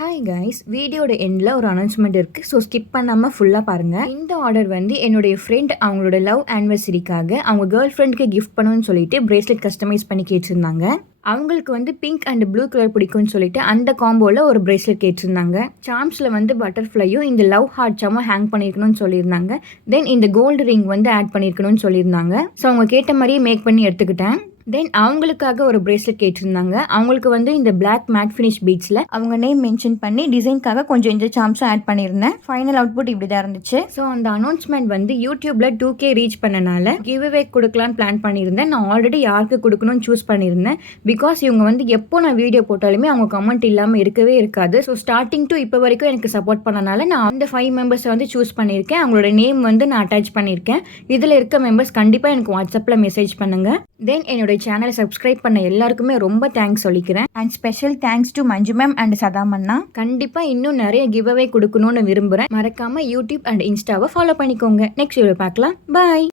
Hi guys, வீடியோட எண்டில் ஒரு அனௌன்ஸ்மெண்ட் இருக்குது. ஸோ ஸ்கிப் பண்ணாமல் ஃபுல்லாக பாருங்கள். இந்த ஆர்டர் வந்து என்னுடைய ஃப்ரெண்ட் அவங்களோட லவ் ஆனிவர்சரிக்காக அவங்க கேர்ள் ஃப்ரெண்டுக்கு கிஃப்ட் பண்ணணும்னு சொல்லிட்டு பிரேஸ்லெட் கஸ்டமைஸ் பண்ணி கேட்டிருந்தாங்க. அவங்களுக்கு வந்து பிங்க் அண்ட் ப்ளூ கலர் பிடிக்கும்னு சொல்லிட்டு அந்த காம்போவில் ஒரு பிரேஸ்லெட் கேட்டிருந்தாங்க. சாம்ஸில் வந்து பட்டர்ஃப்ளையும் இந்த லவ் ஹார்ட் சாமும் ஹேங் பண்ணியிருக்கணும்னு சொல்லியிருந்தாங்க. தென் இந்த கோல்டு ரிங் வந்து ஆட் பண்ணியிருக்கணும்னு சொல்லியிருந்தாங்க. ஸோ அவங்க கேட்ட மாதிரியே மேக் பண்ணி எடுத்துக்கிட்டேன். தென் அவங்களுக்காக ஒரு பிரேஸ்லெட் கேட்டிருந்தாங்க. அவங்களுக்கு வந்து இந்த பிளாக் மேட் ஃபினிஷ் பீட்ஸில் அவங்க நேம் மென்ஷன் பண்ணி டிசைன்காக கொஞ்சம் இந்த சாம்ஸும் ஆட் பண்ணியிருந்தேன். ஃபைனல் அவுட்புட் இப்படி தான் இருந்துச்சு. ஸோ அந்த அனௌன்ஸ்மெண்ட் வந்து யூடியூப்ல 2K ரீச் பண்ணனால கிவ் அவே கொடுக்கலான்னு பிளான் பண்ணியிருந்தேன். நான் ஆல்ரெடி யாருக்கு கொடுக்கணும்னு சூஸ் பண்ணியிருந்தேன். பிகாஸ் இவங்க வந்து எப்போ நான் வீடியோ போட்டாலுமே அவங்க கமெண்ட் இல்லாமல் இருக்கவே இருக்காது. ஸோ ஸ்டார்டிங் டு இப்போ வரைக்கும் எனக்கு சப்போர்ட் பண்ணனால நான் அந்த 5 மெம்பர்ஸை வந்து சூஸ் பண்ணியிருக்கேன். அவங்களோட நேம் வந்து நான் அட்டாச் பண்ணியிருக்கேன். இதில் இருக்க மெம்பர்ஸ் கண்டிப்பாக எனக்கு வாட்ஸ்அப்பில் மெசேஜ் பண்ணுங்க. தென் என்னோட சேனலை சப்ஸ்கிரைப் பண்ண எல்லாருக்குமே ரொம்ப தேங்க்ஸ் சொல்லிக்கிறேன். And special thanks to Manju ma'am and சதாமண்ணா. கண்டிப்பாக இன்னும் நிறைய கிவ் அவே கொடுக்கணும்னு விரும்புகிறேன். மறக்காமல் யூடியூப் அண்ட் இன்ஸ்டாவை ஃபாலோ பண்ணிக்கோங்க. நெக்ஸ்ட் வீடியோ பார்க்கலாம். பாய்.